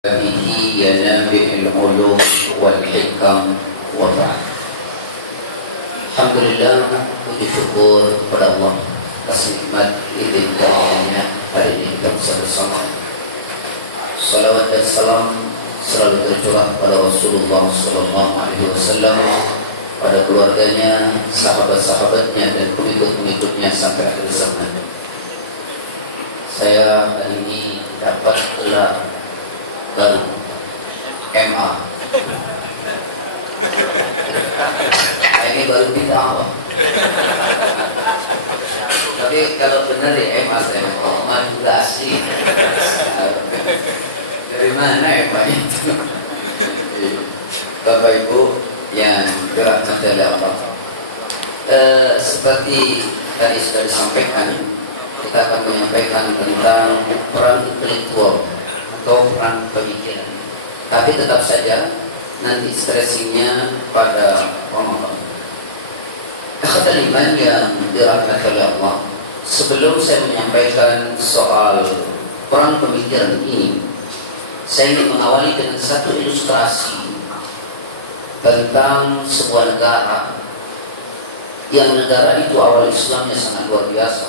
به ينابع العلوم والحكم وبعد. Alhamdulillah, puji syukur kepada Allah atas nikmat izin karunia hari ini kita bisa bersama. Salawat dan salam selalu tercurah pada Rasulullah SAW, pada keluarganya, sahabat-sahabatnya dan pengikut-pengikutnya sampai akhir zaman. Saya hari ini dapat gelar baru MA. Ini baru kita apa? Tapi kalau benar ya MA saya mau juga asli. Dari mana MA itu? Bapak Ibu yang dirahmati oleh Allah. Seperti tadi sudah disampaikan, kita akan menyampaikan tentang peran intelektual atau peran pemikiran. Tapi tetap saja nanti stressingnya pada Ramadan. Akhwat iman yang dirahmati oleh Allah, sebelum saya menyampaikan soal peran pemikiran ini, saya ingin mengawali dengan satu ilustrasi tentang sebuah negara yang negara itu awal Islamnya sangat luar biasa,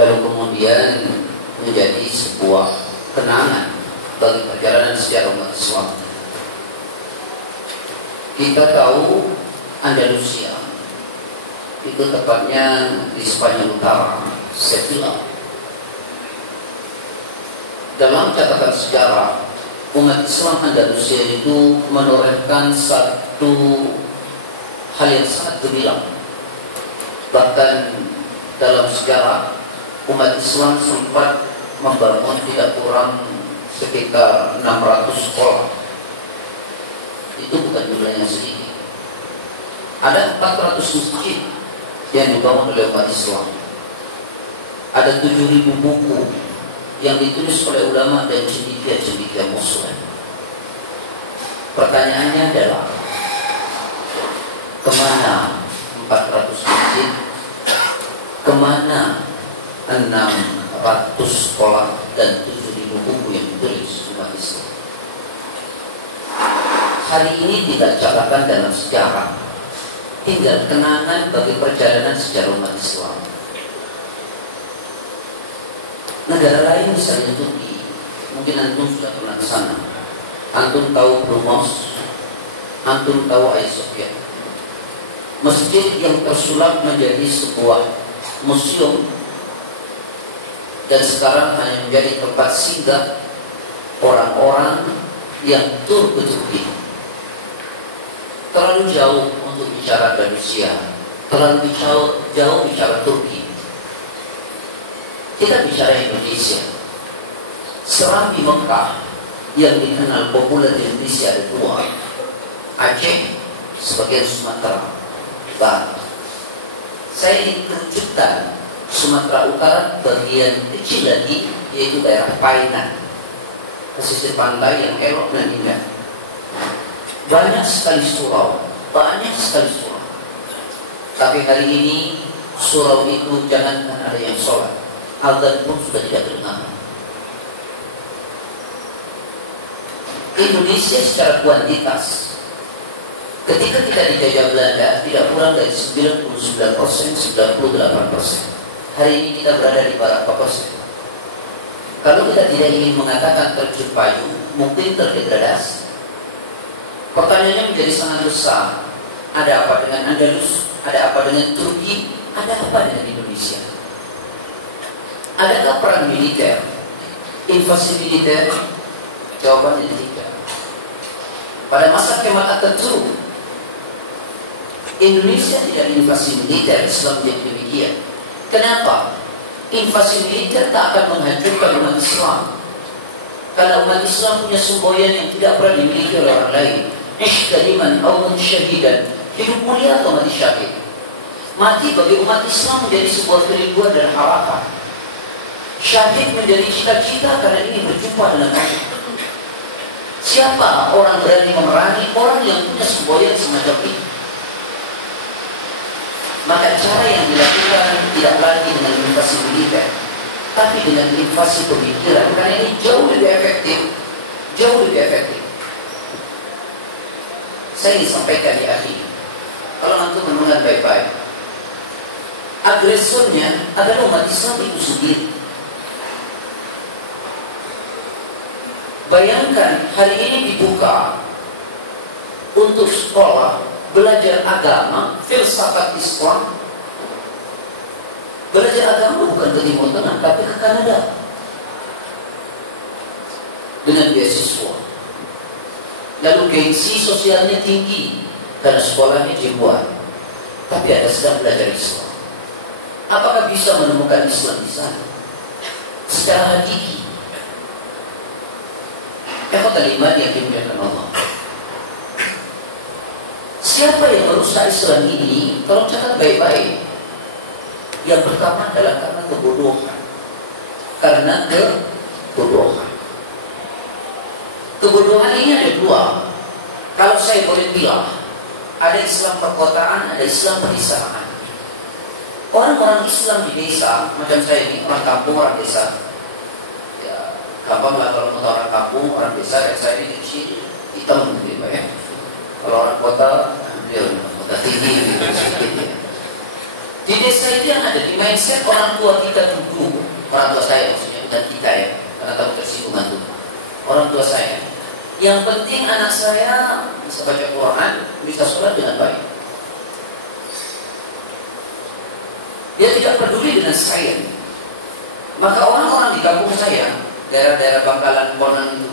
lalu kemudian menjadi sebuah kenangan bagi perjalanan sejarah umat Islam. Kita tahu Andalusia itu tepatnya di Spanyol Utara, Sevilla. Dalam catatan sejarah, umat Islam Andalusia itu menorehkan satu hal yang sangat gemilang. Bahkan dalam sejarah, umat Islam sempat membangun tidak kurang sekitar 600 sekolah. Itu bukan jumlah yang sedikit. Ada 400 masjid yang dibangun oleh umat Islam. Ada 7.000 buku yang ditulis oleh ulama dan cendekia-cendekia muslim. Pertanyaannya adalah, kemana 400 masjid? Kemana 600 sekolah dan 7.000 buku yang ditulis umat Islam? Hari ini tidak catatan dalam sejarah, tinggal kenangan bagi perjalanan sejarah umat Islam. Negara lain misalnya Turki, mungkin antum sudah pernah ke sana. Antum tahu Brumos, antum tahu Hagia Sophia, masjid yang tersulap menjadi sebuah museum dan sekarang hanya menjadi tempat singgah orang-orang yang tur ke Turki. Terlalu jauh untuk bicara Indonesia, terlalu jauh bicara Turki. Kita bicara Indonesia. Serambi Mekah yang dikenal populer di Indonesia ada dua: Aceh, sebagian Sumatera Barat. Saya ingin kerucutkan Sumatera Utara bagian kecil lagi, yaitu daerah Painan, pesisir pantai yang elok dan indah. Banyak sekali surau. Tapi hari ini surau itu jangankan ada yang sholat, azan pun sudah tidak terdengar. Indonesia secara kuantitas, ketika kita dijajah Belanda, tidak kurang dari 99%, 98%. Hari ini kita berada di berapa persen? Kalau kita tidak ingin mengatakan terjun payung, mungkin terdegradasi. Pertanyaannya menjadi sangat besar. Ada apa dengan Andalus? Ada apa dengan Turki? Ada apa dengan Indonesia? Adakah perang militer? Invasi militer? Jawabannya tidak. Pada masa Kemal Atatürk, Indonesia tidak invasi militer selama demikian. Kenapa? Invasi militer tak akan menghancurkan umat Islam. Karena umat Islam punya semboyan yang tidak pernah dimiliki oleh orang lain. Ishtaliman awun syahidan, hidup mulia atau mati syahid. Mati bagi umat Islam menjadi sebuah kerinduan dan harapan. Syahid menjadi cita-cita karena ini berjumpa dengan Allah. Siapa orang berani memerangi orang yang punya semboyan semacam ini? Maka cara yang dilakukan tidak lagi dengan invasi militer, tapi dengan invasi pemikiran. Karena ini jauh lebih efektif, jauh lebih efektif. Saya ingin sampaikan di akhir, kalau antum mendengar baik-baik, agresornya adalah umat Islam itu sendiri. Bayangkan hari ini dibuka untuk sekolah, belajar agama, filsafat Islam. Belajar agama bukan ke Timur Tengah, tapi ke Kanada dengan beasiswa. Lalu gengsi sosialnya tinggi karena sekolahnya dibuat, tapi ada sedang belajar Islam. Apakah bisa menemukan Islam di sana secara hakiki? Ikhwatal iman yang dimuliakan Allah, siapa yang merusak Islam ini? Tolong catat baik-baik. Yang pertama adalah karena kebodohan. Karena kebodohan. Kebodohan ini ada dua. Kalau saya boleh bilang, ada Islam perkotaan, ada Islam pedesaan. Orang-orang Islam di desa, macam saya ini, orang kampung, orang desa. Ya, gampang lah kalau orang kampung, orang desa, dan saya ini kecil, hitam gitu ya. Kalau orang kota, dia kota tinggi gitu sedikit ya. Di desa itu yang ada di mindset orang tua kita dulu, orang tua saya maksudnya, dan kita ya, karena tahu tersinggungan itu. Orang tua saya, yang penting anak saya bisa baca Quran, bisa sholat dengan baik. Dia tidak peduli dengan saya. Maka orang-orang di kampung saya, daerah-daerah Bangkalan, Bonang itu,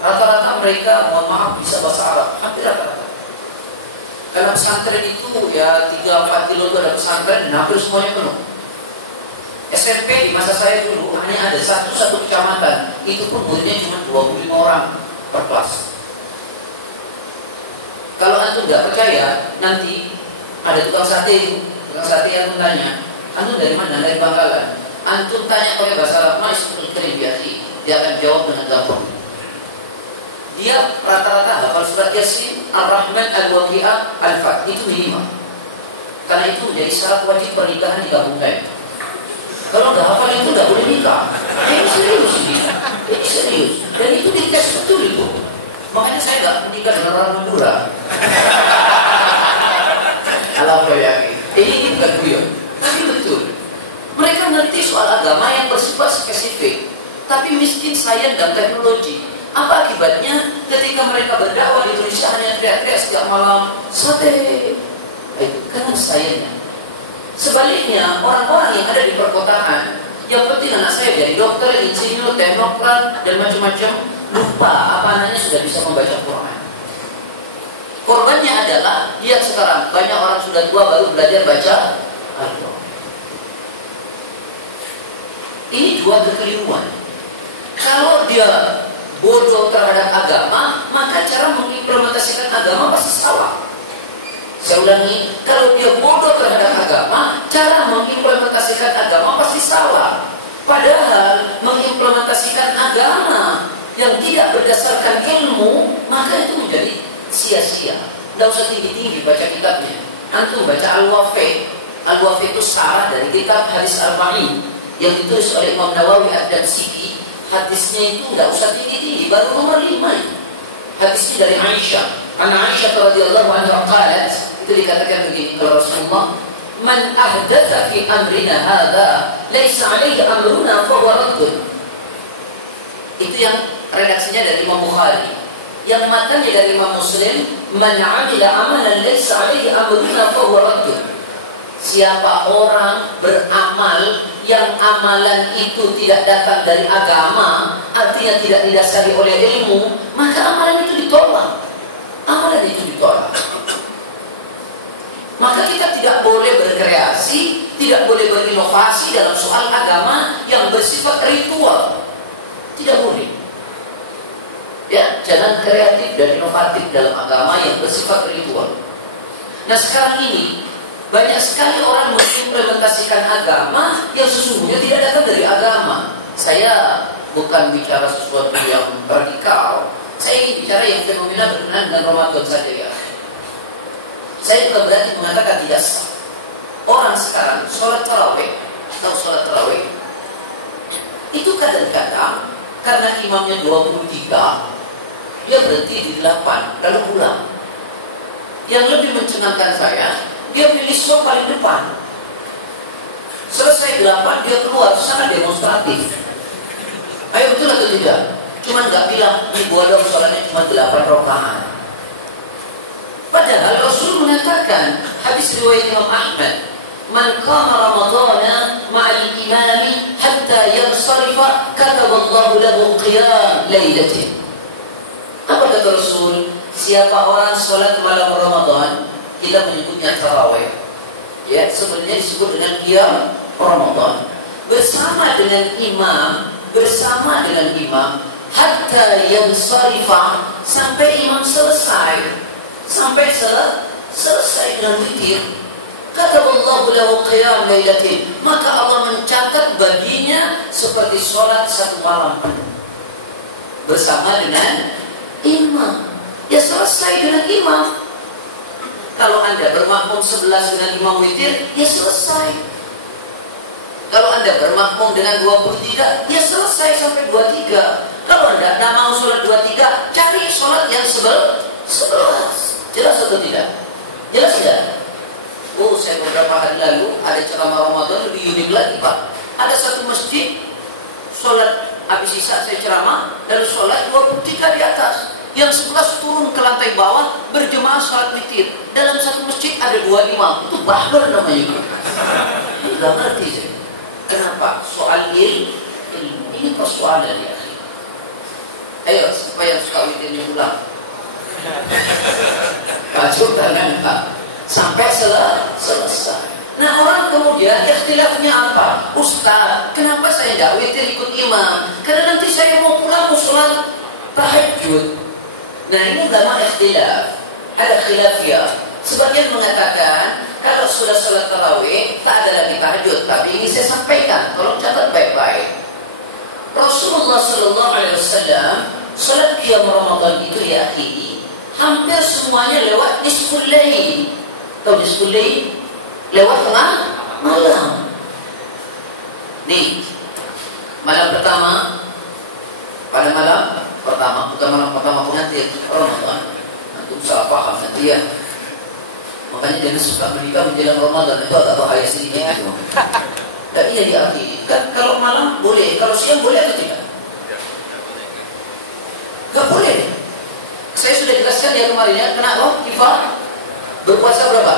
rata-rata mereka, mohon maaf, bisa bahasa Arab, hampir rata-rata. Karena pesantren itu ya 3-4 kilo itu ada pesantren dan hampir semuanya penuh. SMP di masa saya dulu hanya ada satu kecamatan, itu pun muridnya cuma 25 orang per kelas. Kalau antum nggak percaya, nanti ada tukang sate yang tanya, antum dari mana? Dari Bangkalan. Antum tanya pakai bahasa Arab, mas kirim biasi, dia akan jawab dengan gampang. Dia rata-rata hafal surat Yasin, Ar-Rahman, Al-Waqi'ah, Al-Fat. Itu minimal. Karena itu menjadi syarat wajib pernikahan di kampung saya. Kalau nggak hafal itu nggak boleh nikah. Ini serius ini. Ini serius. Dan itu dites betul itu. Makanya saya nggak menikah dengan orang Madura. Alhamdulillah. Ini bukan guyon. Tapi betul. Mereka ngerti soal agama yang bersifat spesifik, tapi miskin sains dan teknologi. Apa akibatnya ketika mereka berdakwah di Indonesia hanya teriak-teriak setiap malam sate? Itu karena sayangnya. Sebaliknya orang-orang yang ada di perkotaan, yang penting anak saya jadi dokter, insinyur, teknokrat dan macam-macam, lupa apa anaknya sudah bisa membaca Quran. Korbannya adalah lihat sekarang banyak orang sudah tua baru belajar baca Al-Quran. Ini dua kekeliruan. Kalau dia bodoh terhadap agama, maka cara mengimplementasikan agama pasti salah. Saya ulangi, kalau dia bodoh terhadap agama, cara mengimplementasikan agama pasti salah. Padahal mengimplementasikan agama yang tidak berdasarkan ilmu, maka itu menjadi sia-sia. Tidak usah tinggi-tinggi baca kitabnya. Antum baca Al-Wafi. Al-Wafi itu sarah dari kitab Hadis Arba'in yang ditulis oleh Imam Nawawi Ad-Damsyiki. Hadisnya itu nggak usah tinggi-tinggi, baru nomor 5 itu. Hadisnya dari Aisyah. Aisyah radhiyallahu anha qalat, itu dikatakan begini kalau Rasulullah, "Man ahdatsa fi amrina hadza, laisa 'alaihi amruna fa huwa raddun." Itu yang redaksinya dari Imam Bukhari. Yang matanya dari Imam Muslim, "Man 'amila 'amalan laisa 'alaihi amruna fa huwa raddun." Siapa orang beramal yang amalan itu tidak datang dari agama, artinya tidak didasari oleh ilmu, maka amalan itu ditolak. Amalan itu ditolak. Maka kita tidak boleh berkreasi, tidak boleh berinovasi dalam soal agama yang bersifat ritual. Tidak boleh. Ya, jangan kreatif dan inovatif dalam agama yang bersifat ritual. Nah sekarang ini banyak sekali orang mengimplementasikan agama yang sesungguhnya tidak datang dari agama. Saya bukan bicara sesuatu yang radikal. Saya ingin bicara yang fenomena berkenaan dengan Ramadan saja ya. Saya bukan berarti mengatakan tidak sah. Orang sekarang sholat tarawih, atau sholat tarawih itu kadang-kadang karena imamnya 23, dia berhenti di 8 lalu pulang. Yang lebih mencengangkan saya, dia pilih slot paling depan. Selesai 8 dia keluar, sangat demonstratif. Ayo betul atau tidak? Cuman nggak bilang ini gua dong sholatnya cuma 8 rakaat. Padahal Rasul mengatakan, hadis riwayat Imam Ahmad, man qama ramadhana ma'al imami hatta yansarifa kataballahu lahu qiyam lailatin. Apa kata Rasul? Siapa orang sholat malam Ramadan, kita menyebutnya tarawih. Ya, sebenarnya disebut dengan qiyam Ramadan. Bersama dengan imam, hatta yansarifa, sampai imam selesai. Sampai selesai dengan witir. Kataballahu lahu qiyam lailatin, maka Allah mencatat baginya seperti sholat satu malam bersama dengan imam. Ya selesai dengan imam. Kalau Anda bermakmum 11 dengan imam witir, ya selesai. Kalau Anda bermakmum dengan 23, ya selesai sampai 23. Kalau Anda tidak mau sholat 23, cari sholat yang 11. Jelas atau tidak? Jelas tidak? Oh, saya beberapa hari lalu ada ceramah Ramadan lebih unik lagi, Pak. Ada satu masjid sholat habis isya saya ceramah, lalu sholat 23 di atas. Yang 11 turun ke lantai bawah berjemaah sholat witir. Dalam satu masjid ada 2 imam. Itu bahlul namanya. Tidak ngerti saya. Kenapa? Soal ilmu. Ini persoalan ya. Ayo, supaya suka witirnya ulang. Baju tangan Pak sampai selesai. Nah orang kemudian ikhtilafnya apa? Ustaz, kenapa saya tidak witir ikut imam? Karena nanti saya mau pulang mau sholat tahajud. Nah ini ulama ikhtilaf. Ada khilafiyah. Sebagian mengatakan kalau sudah sholat tarawih tak ada lagi tahajud. Tapi ini saya sampaikan, tolong catat baik-baik. Rasulullah SAW sholat qiyam Ramadan itu ya akhi, hampir semuanya lewat nisful lail. Tahu nisful lail? Lewat tengah malam. Nih, malam pertama, pada malam pertama, bukan malam pertama pengantin Ramadan. Antum salah paham nanti ya. Makanya jangan suka menikah menjelang Ramadan, itu agak bahaya sedikit itu. Dan ini diakui. Kan kalau malam boleh, kalau siang boleh atau tidak? Gak boleh. Saya sudah jelaskan ya kemarin ya. Kenapa? Kifah berpuasa berapa?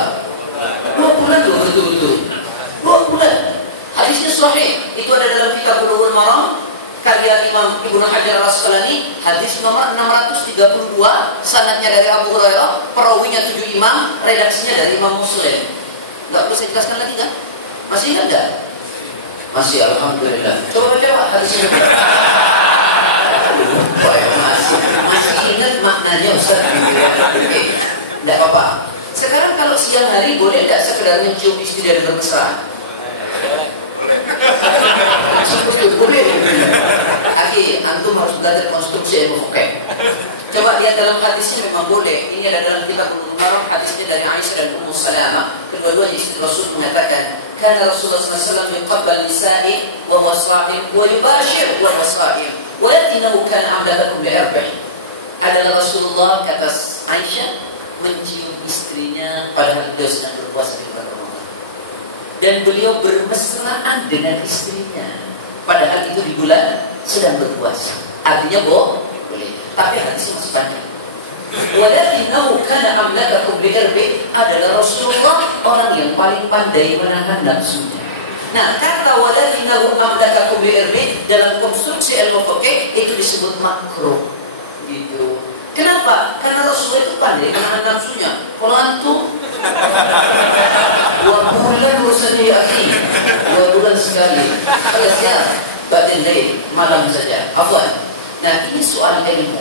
2 bulan loh, betul-betul 2 bulan. Hadisnya sahih. Itu ada dalam kitab Bulughul Maram karya Imam Ibnu Hajar Al-Asqalani, hadis nomor 632, sanadnya dari Abu Hurairah, perawinya 7 imam, redaksinya dari Imam Muslim. Enggak perlu saya jelaskan lagi kan? Masih ingat enggak? Masih, alhamdulillah. Coba baca Pak hadisnya. Masih ingat maknanya Ustaz? Oke, enggak apa-apa. Sekarang kalau siang hari boleh enggak sekedar mencium istri dan bermesra? Boleh. Akhi, antum harus belajar konstruksi ilmu fikih. Coba lihat dalam hadisnya memang boleh. Ini ada dalam kitab Bulughul Maram, hadisnya dari Aisyah dan Ummu Salamah. Kedua-duanya istri Rasul mengatakan, "Kana Rasulullah sallallahu alaihi wasallam yaqabbal nisa'i wa huwa sha'im wa yubashir wa huwa sha'im, wa yatinahu kana amlakakum li'arba'in." Adalah Rasulullah, kata Aisyah, mencium istrinya padahal beliau sedang berpuasa di bulan Ramadan. Dan beliau bermesraan dengan istrinya padahal itu di bulan sedang berpuasa. Artinya boleh. Tapi hadisnya masih panjang. Walakinahu kana amlakakum li'irbi, adalah Rasulullah orang yang paling pandai menahan nafsunya. Nah, kata walakinahu amlakakum li'irbi dalam konstruksi ilmu fikih itu disebut makruh. Gitu. Kenapa? Karena Rasulullah itu pandai menahan nafsunya. Kalau antum 2 bulan urusannya ya akhi, 2 bulan sekali. Aliasnya batin lain, malam saja. Afwan. Nah, ini soal ilmu.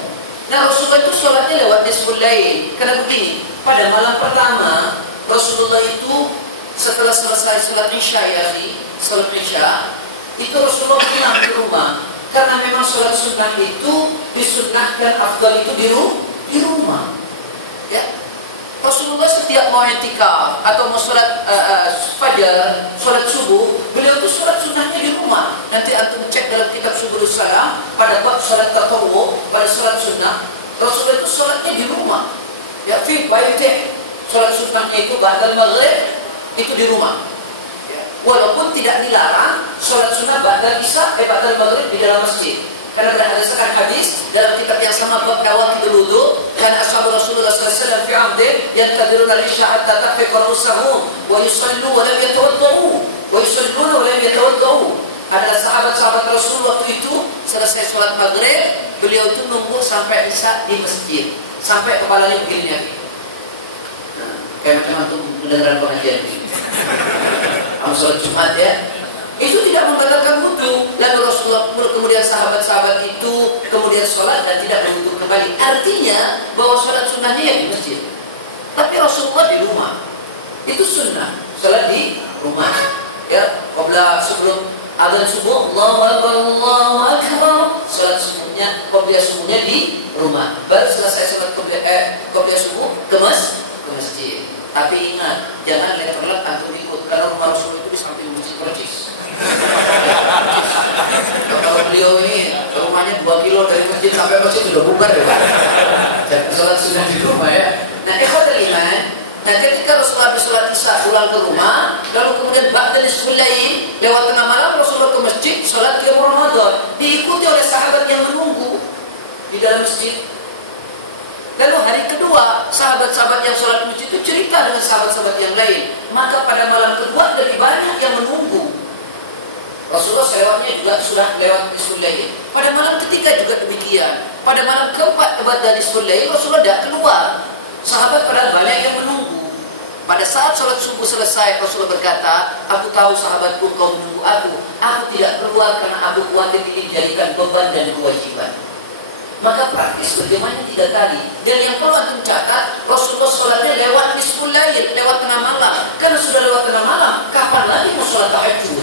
Nah, Rasulullah itu sholatnya lewat nisful lail. Karena begini, pada malam pertama Rasulullah itu setelah selesai sholat isya ya akhi, sholat isya itu Rasulullah pulang ke rumah. Karena memang sholat sunnah itu disunnahkan afdal itu di rumah. Ya. Rasulullah setiap mau i'tikaf atau mau sholat fajar, sholat subuh, beliau itu sholat sunnahnya di rumah. Nanti antum cek dalam kitab Subulus Salam pada bab sholat tatawwu, pada sholat sunnah, Rasulullah itu sholatnya di rumah. Ya, fi baiti. Sholat sunnahnya itu ba'dal maghrib itu di rumah. Ya. Walaupun tidak dilarang sholat sunnah ba'dal isya, ba'dal maghrib di dalam masjid. Karena berdasarkan hadis dalam kitab yang sama bab nawaqidul wudu, karena ashabu Rasulullah sallallahu alaihi wasallam fi 'abdin yantadhiruna al-isya hatta tafiqa ru'usahum wa yusallu wa lam yatawaddau wa yusalluna wa lam yatawaddau. Adalah sahabat-sahabat Rasul waktu itu selesai sholat maghrib, beliau itu nunggu sampai isya di masjid, sampai kepalanya begini. Nah, kayak macam antum mendengarkan pengajian ini. Kamu sholat Jumat ya, itu tidak membatalkan wudu. Lalu Rasulullah kemudian sahabat-sahabat itu kemudian sholat dan tidak berwudu kembali. Artinya bahwa sholat sunnahnya ya di masjid, tapi Rasulullah di rumah. Itu sunnah, sholat di rumah. Ya, sebelum adzan subuh, Allahu Akbar, Allahu Akbar. Salat subuhnya, qobliyah subuhnya di rumah. Baru selesai salat qobliyah subuh ke masjid. Tapi ingat, jangan letter-let antum ikut, karena rumah Rasul itu di samping masjid percis. Kalau beliau ini rumahnya 2 kilo dari masjid sampai masjid sudah bubar ya Pak. Jadi salat sudah di rumah ya. Nah, ikhwatul iman. Nah, ketika Rasulullah bersolat isya pulang ke rumah, lalu kemudian ba'da nisful lail, lewat tengah malam Rasulullah ke masjid solat qiyam Ramadan, diikuti oleh sahabat yang menunggu di dalam masjid. Lalu hari kedua, sahabat-sahabat yang solat masjid itu cerita dengan sahabat-sahabat yang lain. Maka pada malam kedua lebih banyak yang menunggu. Rasulullah selewatnya juga sudah lewat nisful lail. Pada malam ketiga juga demikian. Pada malam keempat ba'da nisful lail Rasulullah tidak keluar. Sahabat padahal banyak yang menunggu. Pada saat sholat subuh selesai, Rasulullah berkata, aku tahu sahabatku kau menunggu aku. Aku tidak keluar karena aku khawatir ini dijadikan beban dan kewajiban. Maka praktis bagaimana tidak tadi. Dan yang perlu antum catat, Rasulullah sholatnya lewat nisful lail, lewat tengah malam. Karena sudah lewat tengah malam, kapan lagi mau sholat tahajud?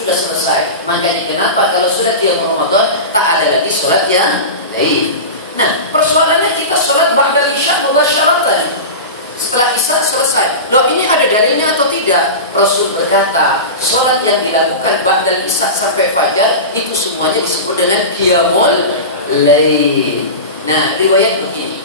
Sudah selesai. Makanya kenapa kalau sudah qiyam Ramadan tak ada lagi sholat yang lain. Nah, persoalannya kita sholat ba'da isya mubasyaratan. Setelah isya selesai. Loh, ini ada dalilnya atau tidak? Rasul berkata, sholat yang dilakukan ba'da isya sampai fajar itu semuanya disebut dengan qiyamul lail. Nah, riwayat begini.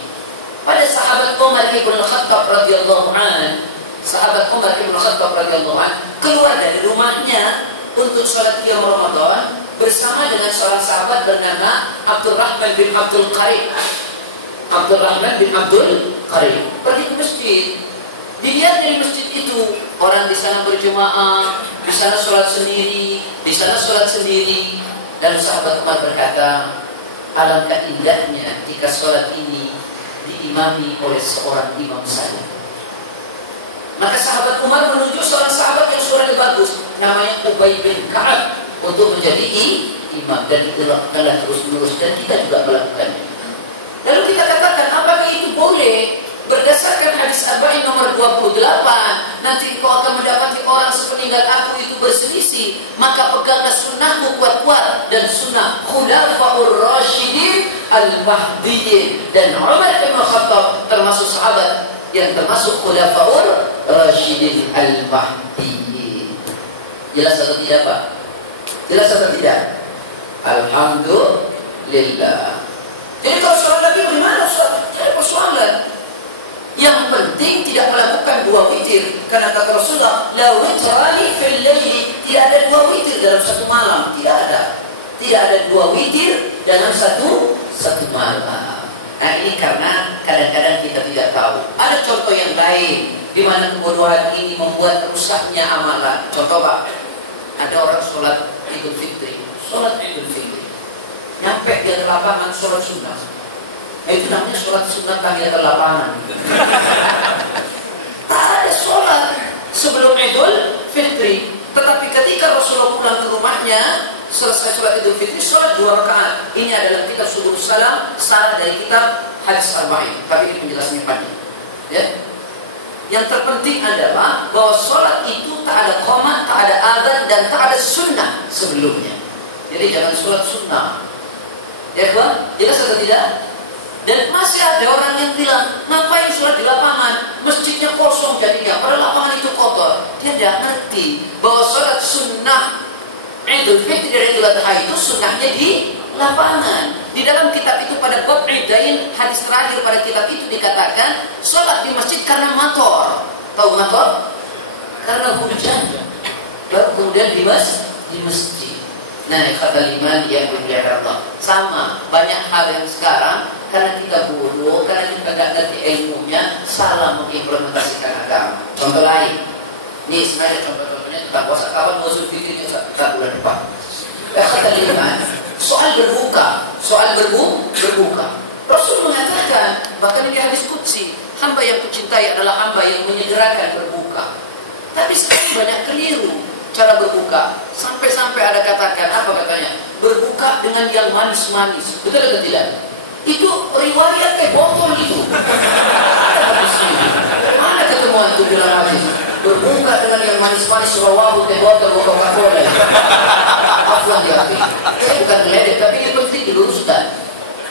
Pada sahabat Umar ibn Khattab radhiyallahu an, sahabat Umar ibn Khattab radhiyallahu an keluar dari rumahnya untuk sholat qiyam Ramadan bersama dengan seorang sahabat bernama Abdurrahman bin Abdul Qarib. Abdurrahman bin Abdul Qarib pergi ke masjid. Dilihat dari masjid itu orang di sana berjemaah, di sana sholat sendiri, di sana sholat sendiri. Dan sahabat Umar berkata, alangkah indahnya jika sholat ini diimami oleh seorang imam saja. Maka sahabat Umar menunjuk seorang sahabat yang suaranya bagus, namanya Ubay bin Ka'ab, untuk menjadi imam, dan itu telah terus menerus dan kita juga melakukannya. Lalu kita katakan apakah itu boleh? Berdasarkan hadis Arba'in nomor 28, nanti engkau akan mendapati orang sepeninggal aku itu berselisih, maka peganglah sunnahku kuat-kuat dan sunnah khulafaur rasyidin al-mahdiyyin. Dan Umar bin Khattab termasuk sahabat yang termasuk khulafaur rasyidin al-mahdiyyin. Jelas atau tidak Pak? Jelas atau tidak? Alhamdulillah. Jadi kalau sholat lagi bagaimana sholat? Tidak ada persoalan. Yang penting tidak melakukan 2 witir. Karena kata Rasulullah, la witrani fil laili, tidak ada 2 witir dalam satu malam. Tidak ada. Tidak ada 2 witir dalam satu malam. Nah, ini karena kadang-kadang kita tidak tahu. Ada contoh yang lain di mana kebodohan ini membuat rusaknya amalan. Contoh Pak, ada orang sholat Idul Fitri, nyampe dia ke lapangan sholat sunnah. Itu namanya sholat sunnah tahiyatul lapangan. Tak ada sholat sebelum Idul Fitri. Tetapi ketika Rasulullah pulang ke rumahnya, selesai sholat Idul Fitri, sholat 2 rakaat. Ini adalah kitab Subul Salam, sarah dari kitab Hadis Arba'in. Tapi ini penjelasannya panjang. Ya. Yang terpenting adalah bahwa sholat itu tak ada qomat, tak ada adzan, dan tak ada sunnah sebelumnya. Jadi jangan sholat sunnah. Ya kawan, jelas atau tidak? Dan masih ada orang yang bilang, ngapain sholat di lapangan? Masjidnya kosong jadinya, padahal lapangan itu kotor. Dia tidak ngerti bahwa sholat sunnah Idul Fitri dan Idul Adha itu sunnahnya di lapangan. Di dalam kitab itu pada bab idain, hadis terakhir pada kitab itu dikatakan sholat di masjid karena motor. Tahu motor? Karena hujan. Baru kemudian di masjid. Nah, kata liman yang dimuliakan Allah. Sama, banyak hal yang sekarang karena kita bodoh, karena kita tidak ngerti ilmunya, salah mengimplementasikan agama. Contoh lain, ini sebenarnya contoh-contohnya tentang puasa. Kapan mau Idul Fitri? Kita bulan depan. Kata liman, soal berbuka. Rasul mengatakan, bahkan ini hadis qudsi, hamba yang kucintai adalah hamba yang menyegerakan berbuka. Tapi sekarang banyak keliru cara berbuka. Sampai-sampai ada katakan, apa katanya? Berbuka dengan yang manis-manis. Betul atau tidak? Itu riwayat teh botol itu. Mana ketemuan itu dalam hadis? Berbuka dengan yang manis-manis, rawahu teh botol Coca-Cola. Afwan ya, saya bukan meledek, tapi ini penting diluruskan.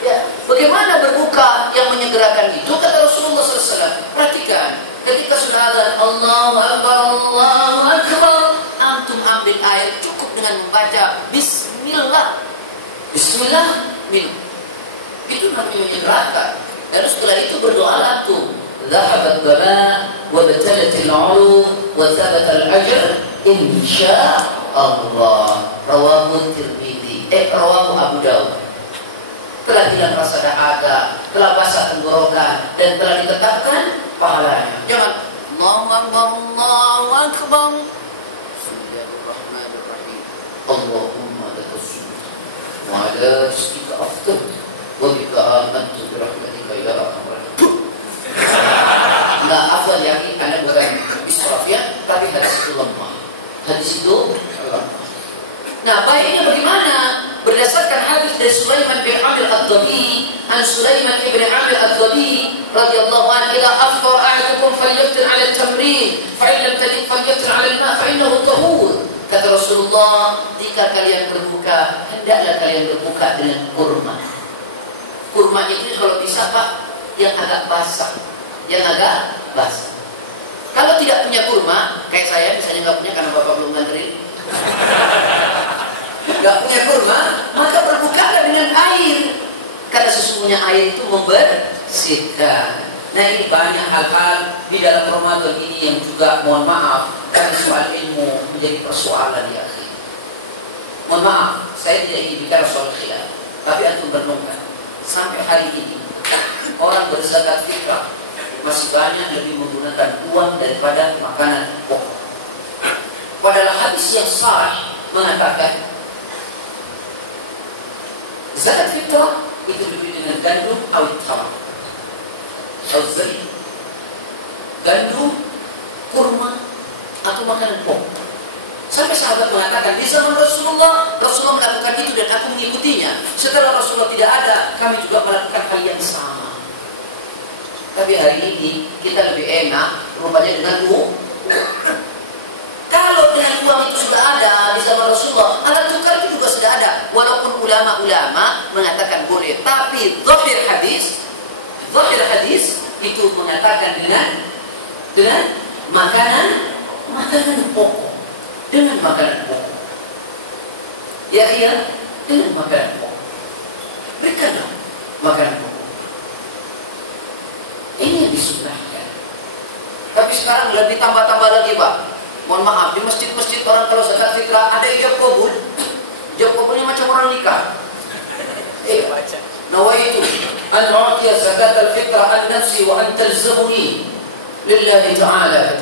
Ya, bagaimana berbuka yang menyegerakan itu? Kata Rasulullah SAW. Perhatikan, ketika sudah ada Allahu Akbar, Allahu Akbar, antum ambil air cukup dengan membaca Bismillah. Bismillah, minum. Itu namanya menyegerakan. Lalu setelah itu berdoa antum. Zahabat dhala wa batalatil 'uru wa thabata al-ajr insya Allah. Rawahu Tirmidzi. Rawahu Abu Dawud. Telah hilang rasa dahaga, telah basah tenggorokan, dan telah ditetapkan pahalanya. Jangan Allahu Akbar, Allahu Akbar. Bismillahirrahmanirrahim. Allahumma lakassu wa ala rizqika aftar wa bika amantu bi rahmatika ya arhamar rahimin. Nah, afwan ya, Anda bukan israfiyah, tapi hadis itu lemah. Hadis itu lemah. Nah, baiknya bagaimana? Berdasarkan hadis dari Sulaiman bin Amir Ad-Dhabi, an Sulaiman bin Amir Ad-Dhabi radhiyallahu anhu, "Idza afṭara ahadukum falyaftir 'ala at-tamrin, fa in lam tajid falyaftir 'ala al-ma' fa innahu tahur." Kata Rasulullah, jika kalian berbuka, hendaklah kalian berbuka dengan kurma. Kurma itu kalau bisa Pak, yang agak basah. Kalau tidak punya kurma, kayak saya misalnya nggak punya karena Bapak belum nganterin. Gak punya kurma, maka berbukalah dengan air, karena sesungguhnya air itu membersihkan. Nah, ini banyak hal-hal di dalam Ramadan ini yang juga, mohon maaf, karena soal ilmu menjadi persoalan di akhir. Mohon maaf, saya tidak ingin bicara soal khilaf, tapi antum renungkan, sampai hari ini orang berzakat fitrah masih banyak lebih menggunakan uang daripada makanan pokok. Padahal hadis yang sahih mengatakan zakat fitrah itu lebih dengan gandum awit tamar, zaid, gandum, kurma, atau makanan pokok. Sampai sahabat mengatakan di zaman Rasulullah melakukan itu dan aku mengikutinya. Setelah Rasulullah tidak ada, kami juga melakukan hal yang sama. Tapi hari ini kita lebih enak rupanya dengan uang. Kalau dengan uang itu sudah ada di zaman Rasulullah, alat tukar itu juga sudah ada. Walaupun ulama-ulama mengatakan boleh, tapi zahir hadis itu mengatakan dengan makanan pokok, dengan makanan pokok. Ya, dengan makanan pokok. Berikanlah makanan pokok. Ini yang disunnahkan. Tapi sekarang lebih tambah-tambah lagi, Pak. Mohon maaf, di masjid-masjid orang kalau zakat fitrah ada ijab kabul. Ijab kabulnya macam orang nikah. Nawaitu an u'tiya zakat al-fitrah an nafsi wa an talzamuni lillahi ta'ala.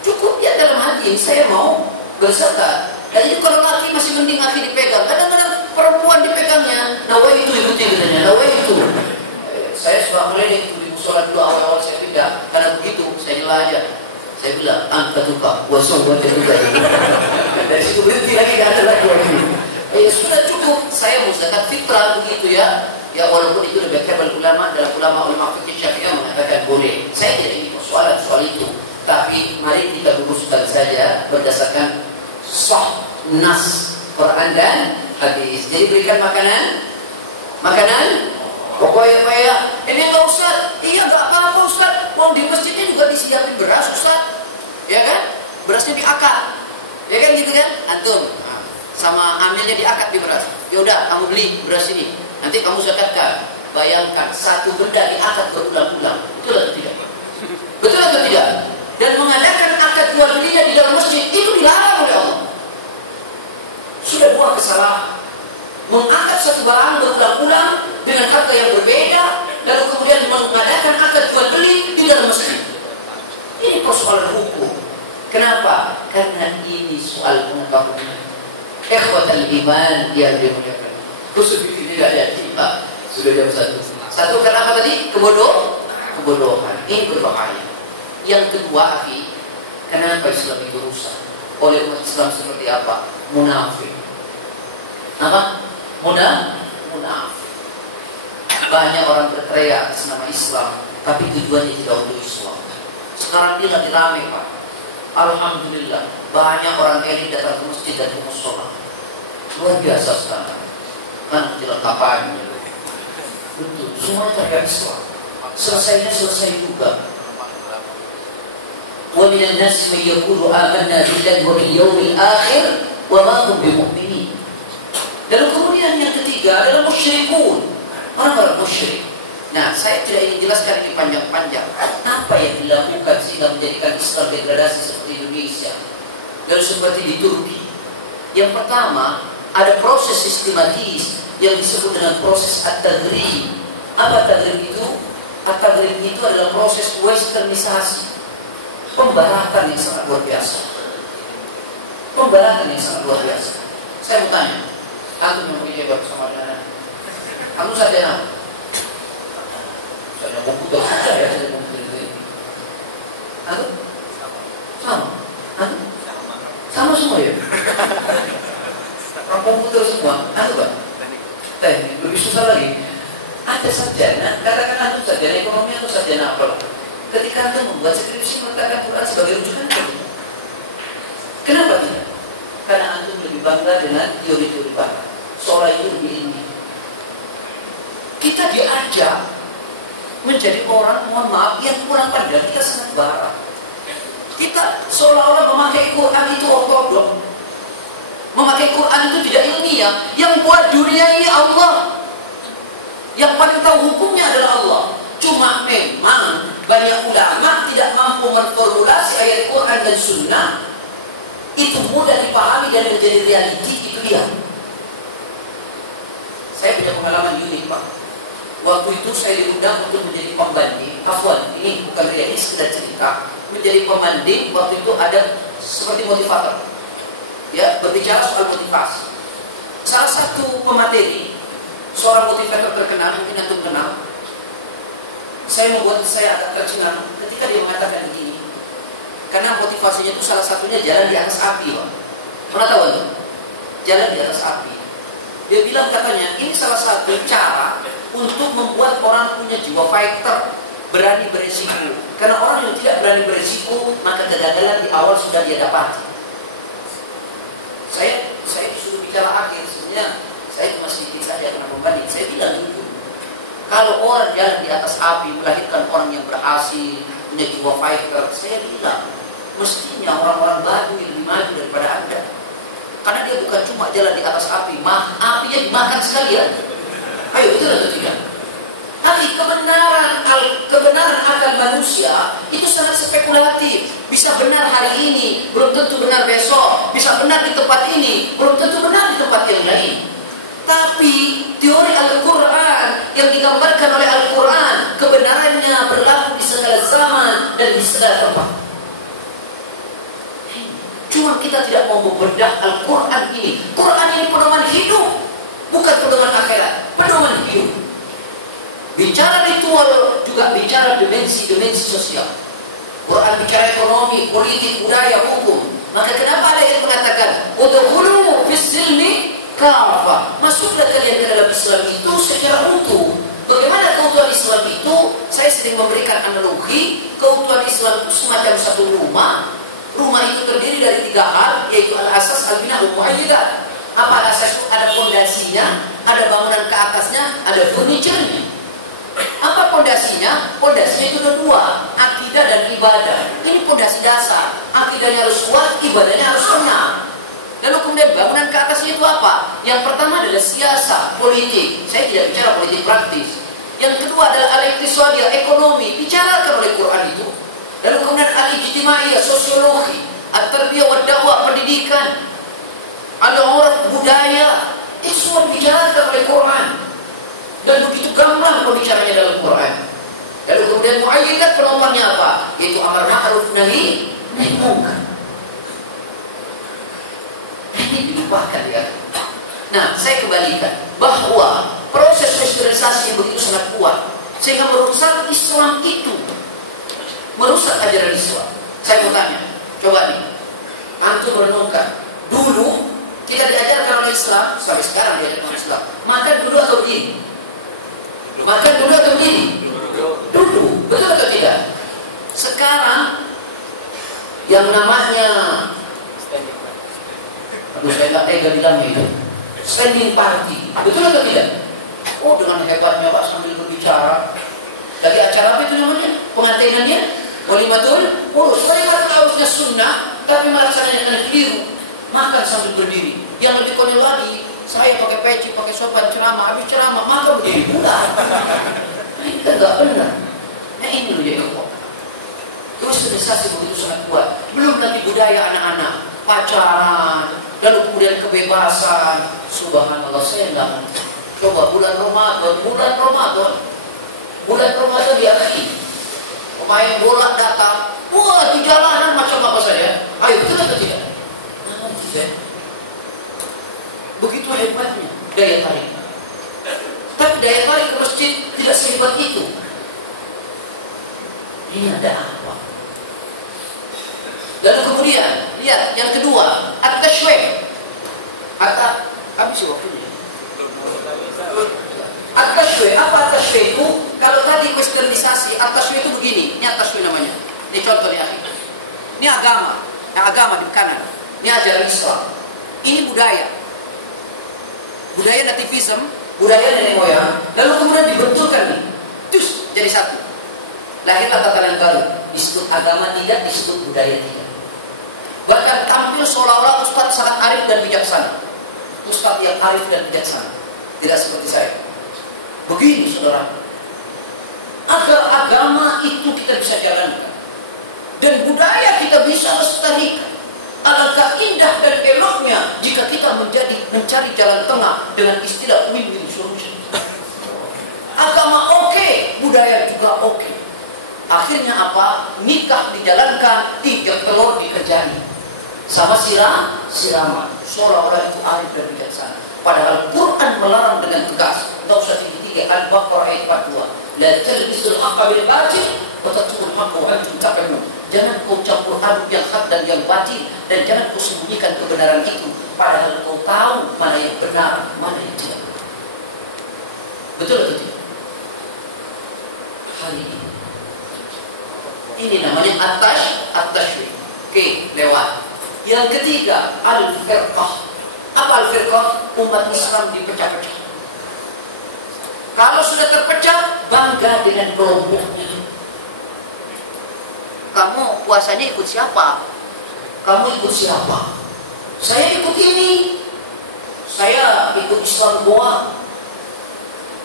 Cukup ya dalam hati, saya mau berzakat. Dan itu kalau laki masih mending laki dipegang. Kadang-kadang perempuan dipegangnya. Nawaitu ikuti katanya. Nawaitu. Saya suka meledek itu di musola dulu awal-awal saya pindah. Karena begitu saya nyela aja. Saya bilang, angkat tukar, wasong buat juga. Dari situ berhenti lagi, tidak ada lagi. Sudah cukup, saya mau zakat fitrah begitu ya. Ya walaupun itu lebih kebal ulama, dalam ulama fikih Syafi'iyah mengatakan boleh. Saya tidak ingin persoalan soal itu. Tapi mari kita luruskan saja berdasarkan sah nas Quran dan hadis. Jadi berikan makanan, pokoknya ini enggak Ustaz. Iya enggak apa-apa Ustaz. Wong di masjidnya juga disiapin beras Ustaz. Ya kan? Berasnya diakar. Ya kan gitu kan? Antum. sama amilnya diakad di beras. Ya udah, kamu beli beras ini, nanti kamu zakatkan. Bayangkan satu benda diakad berulang-ulang. Betul atau tidak? Betul atau tidak? Dan mengadakan akad jual belinya di dalam masjid itu dilarang oleh Allah. Sudah dua kesalahan. Mengangkat satu barang berulang-ulang dengan harga yang berbeda, lalu kemudian mengadakan akad jual beli di dalam masjid. Ini persoalan hukum. Kenapa? Karena ini soal pengetahuan. Ikhwatal iman yang dimuliakan. Khusus ini tidak ada tiba. Sudah jam 1. Satu kenapa tadi? Kebodohan. Ini berbahaya. Yang kedua, akhi, kenapa Islam itu rusak? Oleh umat Islam seperti apa? Munafik. Apa? Munafik. Banyak orang berteriak atas nama Islam, tapi tujuannya tidak untuk Islam. Sekarang ini lagi ramai, Pak. Alhamdulillah, banyak orang elit datang ke masjid dan ke musola. Luar biasa sekarang. Kan dilengkapannya. Betul, semua terkait Islam. Selesai juga. Wa minan nasi may yaqulu amanna billahi wa bil yawmil akhir wa ma hum bimu'minin. Lalu kemudian yang ketiga adalah musyrikun. Orang-orang musyrik. Nah, saya tidak ingin jelaskan ini panjang-panjang. Apa yang dilakukan sehingga menjadikan Islam degradasi seperti Indonesia dan seperti di Turki? Yang pertama, ada proses sistematis yang disebut dengan proses at-taghrib. Apa at-taghrib itu? At-taghrib itu adalah proses westernisasi, pembaratan yang sangat luar biasa. Saya mau tanya, aku yang punya bersama dengan kamu sarjana? Sarjana komputer saja ya, sarjana komputer ini. Aku? Sama. Aku? Sama semua ya. Orang komputer semua. Aku Pak? Teknik, lebih susah lagi. Ada sarjana, katakan antum sarjana ekonomi atau sarjana apa? Ketika antum membuat skripsi menggunakan Quran sebagai rujukan, kenapa tidak? Karena antum lebih bangga dengan teori-teori barat. Soal itu lebih ini. Kita diajak menjadi orang, mohon maaf, yang kurang pandang. Kita sangat barat. Kita seolah-olah memakai Quran itu ortodok. Memakai Quran itu tidak ilmiah. Yang buat dunia ini Allah. Yang paling tahu hukumnya adalah Allah. Cuma memang banyak ulama tidak mampu memformulasi ayat Quran dan Sunnah itu mudah dipahami dan menjadi realiti. Itu dia. Saya punya pengalaman unik, Pak. Waktu itu saya diundang untuk menjadi pembanding. Afwan, ini bukan realiti, sekedar cerita. Menjadi pembanding waktu itu ada seperti motivator. Ya, berbicara soal motivasi. Salah satu pemateri, seorang motivator terkenal, mungkin antum kenal. Saya membuat saya agak tercengang ketika dia mengatakan begini. Karena motivasinya itu salah satunya jalan di atas api, Pak. Pernah tahu itu? Jalan di atas api. Dia bilang katanya, ini salah satu cara untuk membuat orang punya jiwa fighter, berani beresiko. Karena orang yang tidak berani beresiko, maka kegagalan di awal sudah dia dapati. Saya disuruh bicara akhir, sebenarnya saya cuma sedikit saja karena membanding. Saya bilang itu, kalau orang jalan di atas api melahirkan orang yang berhasil, punya jiwa fighter, saya bilang mestinya orang-orang Baduy lebih maju daripada Anda. Karena dia bukan cuma jalan di atas api, apinya dimakan sekalian. Ayo, betul atau tidak? Tapi kebenaran akal manusia itu sangat spekulatif. Bisa benar hari ini, belum tentu benar besok. Bisa benar di tempat ini, belum tentu benar di tempat yang lain. Tapi teori Al-Quran yang digambarkan oleh Al-Quran, kebenarannya berlaku di segala zaman dan di segala tempat. Cuma kita tidak mau membedah Al-Quran ini. Quran ini pedoman hidup, bukan pedoman akhirat, pedoman hidup. Bicara ritual juga bicara dimensi-dimensi sosial. Quran bicara ekonomi, politik, budaya, hukum. Maka kenapa ada yang mengatakan udkhulu fis-silmi kafah, masuklah kalian ke dalam Islam itu secara utuh. Bagaimana keutuhan Islam itu? Saya sering memberikan analogi. Keutuhan Islam itu semacam satu rumah. Rumah itu terdiri dari 3 hal, yaitu al-asas, al-bina, al-mu'ayyidat. Apa al-asas? Ada fondasinya, ada bangunan ke atasnya, ada furniture-nya. Apa fondasinya? Fondasinya itu ada 2, akidah dan ibadah. Ini fondasi dasar. Akidahnya harus kuat, ibadahnya harus benar. Lalu kemudian bangunan ke atasnya itu apa? Yang pertama adalah siasa, politik. Saya tidak bicara politik praktis. Yang kedua adalah al-iqtisadiyah, ekonomi. Bicarakan oleh Quran itu. Lalu kemudian al-ijtimaiyah, sosiologi, at-tarbiyah wa dakwah, pendidikan, al-urf, budaya. Itu semua bicarakan oleh Quran. Dan begitu gamblang pembicaranya dalam Quran. Lalu kemudian muayyidat penopangnya apa? Yaitu amar ma'ruf nahi munkar. Ini dilupakan ya. Nah, saya kembalikan bahwa proses westernisasi yang begitu sangat kuat sehingga merusak Islam itu, merusak ajaran Islam. Saya mau tanya, coba nih, antum renungkan. Dulu kita diajarkan oleh Islam, sampai sekarang diajarkan oleh Islam. Makan dulu atau begini? Makan dulu atau begini? Dulu, betul atau tidak? Sekarang yang namanya, aduh saya nggak tega bilangnya itu, standing party, betul atau tidak? Oh, dengan hebatnya Pak sambil berbicara. Lagi acara apa itu namanya? Pengantinannya? Walimatul urus. Walimatul urusnya sunnah, tapi melaksanakannya keliru. Makan sambil berdiri. Yang lebih konyol lagi, saya pakai peci, pakai sopan ceramah, habis ceramah makan berdiri pula. Nah, ini kan nggak benar. Nah, ini loh jadi kok. Terus sensasi begitu sangat kuat. Belum lagi budaya anak-anak, pacaran, lalu kemudian kebebasan. Subhanallah, saya nggak ngerti. Coba bulan Ramadan di akhir. Pemain bola datang, wah di jalanan macam apa saja. Ayo, betul atau tidak? Nah, begitu hebatnya daya tarik. Tapi daya tarik ke masjid tidak sehebat itu. Ini ada apa? Lalu kemudian, lihat yang kedua, at-tashwih. Habis sih waktunya. At-tashwih, apa at-tashwih itu? Kalau tadi westernisasi, at-tashwih itu begini. Ini at-tashwih namanya. Ini contoh nih. Ini agama. Yang agama di kanan. Ini ajaran Islam. Ini budaya. Budaya nativism, budaya nenek moyang. Lalu kemudian dibenturkan nih. Terus jadi satu. Lahirlah tatanan baru. Disebut agama tidak, disebut budaya tidak. Bahkan tampil seolah-olah ustaz sangat arif dan bijaksana. Ustaz yang arif dan bijaksana. Tidak seperti saya. Begini saudara. Agar agama itu kita bisa jalankan. Dan budaya kita bisa lestarikan. Alangkah indah dan eloknya jika kita mencari jalan tengah dengan istilah win-win solution. Agama oke, budaya juga oke. Akhirnya apa? Nikah dijalankan, 3 telur dikerjani. Sama siraman. Seolah-olah itu arif dan bijaksana. Padahal Quran melarang dengan tegas. Tidak usah tinggi-tinggi. Al-Baqarah ayat 42. La talbisul haqqa bil batil wa tattumul haqqa wa antum ta'lamun. Jangan kau campur aduk yang hak dan yang batil, dan jangan kau sembunyikan kebenaran itu padahal kau tahu mana yang benar, mana yang tidak. Betul atau tidak? Hari ini namanya at-tashwih. Oke, lewat. Yang ketiga, al-firqah. Apa al-firqah? Umat Islam dipecah-pecah. Kalau sudah terpecah, bangga dengan kelompoknya. Kamu puasanya ikut siapa? Kamu ikut siapa? Saya ikut ini. Saya ikut Islam Goa.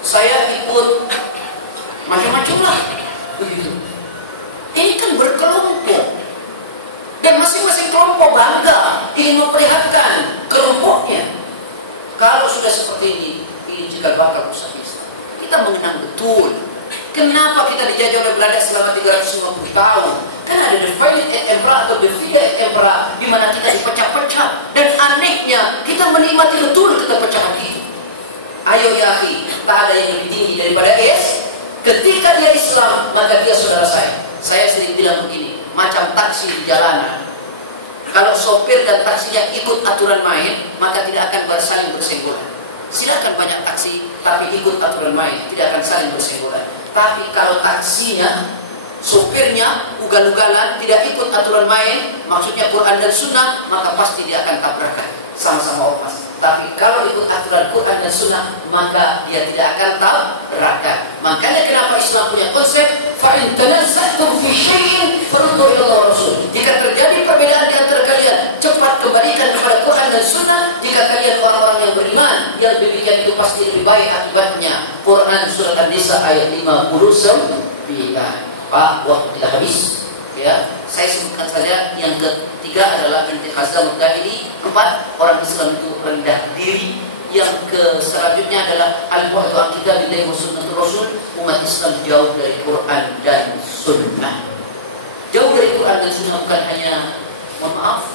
Saya ikut macam-macam lah. Begitu. Ini kan berkelompok. Dan masing-masing kelompok bangga ingin memperlihatkan kelompoknya. Kalau sudah seperti ini cikal bakal pusat Islam. Kita mengenang betul kenapa kita dijajah oleh Belanda selama 350 tahun. Karena ada divided emperor atau divided emperor di mana kita dipecah-pecah. Dan anehnya kita menikmati betul keterpecahan itu. Ayo ya akhi, tak ada yang lebih tinggi daripada es. Ketika dia Islam, maka dia saudara saya. Saya sering bilang begini, macam taksi di jalanan. Kalau sopir dan taksinya ikut aturan main, maka tidak akan saling bersenggolan. Silakan banyak taksi, tapi ikut aturan main, tidak akan saling bersenggolan. Tapi kalau taksinya, sopirnya ugal-ugalan, tidak ikut aturan main, maksudnya Quran dan Sunnah, maka pasti dia akan tabrakan, sama-sama ormas. Tapi kalau ikut aturan Quran dan Sunnah, maka dia tidak akan tabrakan. Makanya kenapa Islam punya konsep fa'in tanazza'tum fi syai'in farudduhu ila Allah Rasul. Jika terjadi perbedaan di antara kalian, cepat kembalikan kepada Quran dan dan Sunnah. Jika kalian orang-orang yang beriman, yang demikian itu pasti lebih baik akibatnya. Quran surat An-Nisa ayat 59. Pak, waktu kita habis. Ya, saya sebutkan saja. Yang ketiga adalah intikhazah mutaili. 4, orang Islam itu rendah diri. Yang selanjutnya adalah al-bu'du an kitabillahi wa sunnatur rasul. Umat Islam jauh dari Quran dan Sunnah. Jauh dari Quran dan Sunnah bukan hanya, mohon maaf,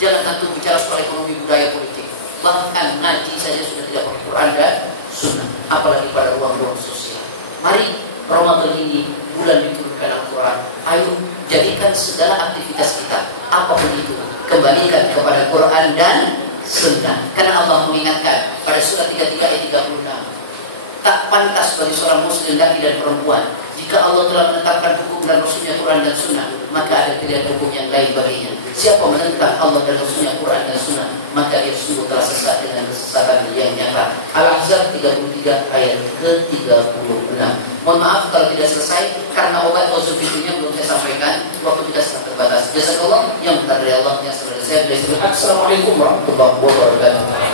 jangan tentu bicara soal ekonomi, budaya, politik. Bahkan ngaji saja sudah tidak pakai Quran dan Sunnah, apalagi pada ruang-ruang sosial. Mari Ramadan ini bulan diturunkan Al-Quran. Ayo jadikan segala aktivitas kita, apapun itu, kembalikan kepada Quran dan Sunnah. Karena Allah mengingatkan pada surat 33 ayat 36, tak pantas bagi seorang muslim laki dan perempuan jika Allah telah menetapkan hukum dan Rasulnya Quran dan Sunnah, maka ada pilihan hukum yang lain baginya. Siapa menentang Allah dan Rasulnya Quran dan Sunnah, maka dia sungguh telah sesat dengan kesesatan yang nyata. Al-Ahzab 33 ayat ke-36. Mohon maaf kalau tidak selesai, karena obat usul fikihnya belum saya sampaikan, waktu kita sangat terbatas. Jazakallah, yang benar dari Allah, yang sebenarnya saya. Assalamualaikum warahmatullahi wabarakatuh.